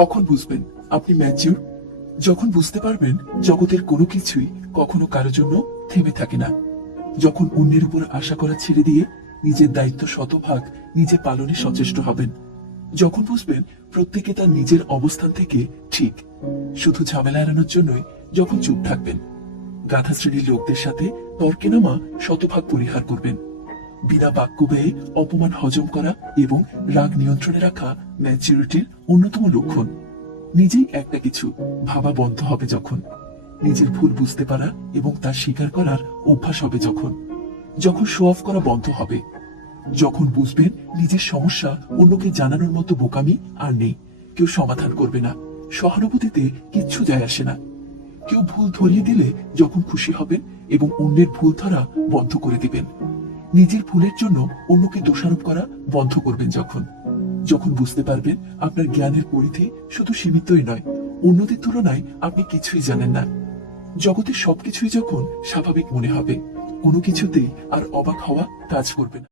কখন বুঝবেন? আপনি ম্যাচিউর? যখন বুঝতে পারবেন, জগতের কোনো কিছুই কখনো কারও জন্য থেমে থাকে না। যখন অন্যের উপর আশা করা ছেড়ে দিয়ে নিজের দায়িত্ব শতভাগ নিজে পালনে সচেষ্ট হবেন, যখন বুঝবেন প্রত্যেকে তার নিজের অবস্থান থেকে ঠিক, শুধু ঝামেলা এড়ানোর জন্যই যখন চুপ থাকবেন। গাধা শ্রেণির লোকদের সাথে তর্কে নামা শতভাগ পরিহার করবেন। বিনা বাক্য ব্যয়ে অপমান হজম করা এবং রাগ নিয়ন্ত্রণে রাখা ম্যাচিউরিটির অন্যতম লক্ষণ। নিজেই একটা কিছু ভাবা বন্ধ হবে যখন। নিজের ভুল বুঝতে পারা এবং তা স্বীকার করার অভ্যাস হবে যখন। যখন শো অফ করা বন্ধ হবে। যখন বুঝবেন নিজের সমস্যা অন্যকে জানানোর মতো বোকামি আর নেই। কেউ সমাধান করবে না। সহানুভূতিতে কিচ্ছু যায় আসে না। কেউ ভুল ধরিয়ে দিলে যখন খুশি হবেন এবং অন্যের ভুল ধরা বন্ধ করে দিবেন। নিজের ভুলের জন্য অন্যকে দোষারোপ করা বন্ধ করবেন যখন। যখন বুঝতে পারবেন আপনার জ্ঞানের পরিধি শুধু সীমিতই নয়, অন্যদের তুলনায় আপনি কিছুই জানেন না। জগতের সবকিছুই যখন স্বাভাবিক মনে হবে, কোনো কিছুতেই আর অবাক হওয়া কাজ করবে না।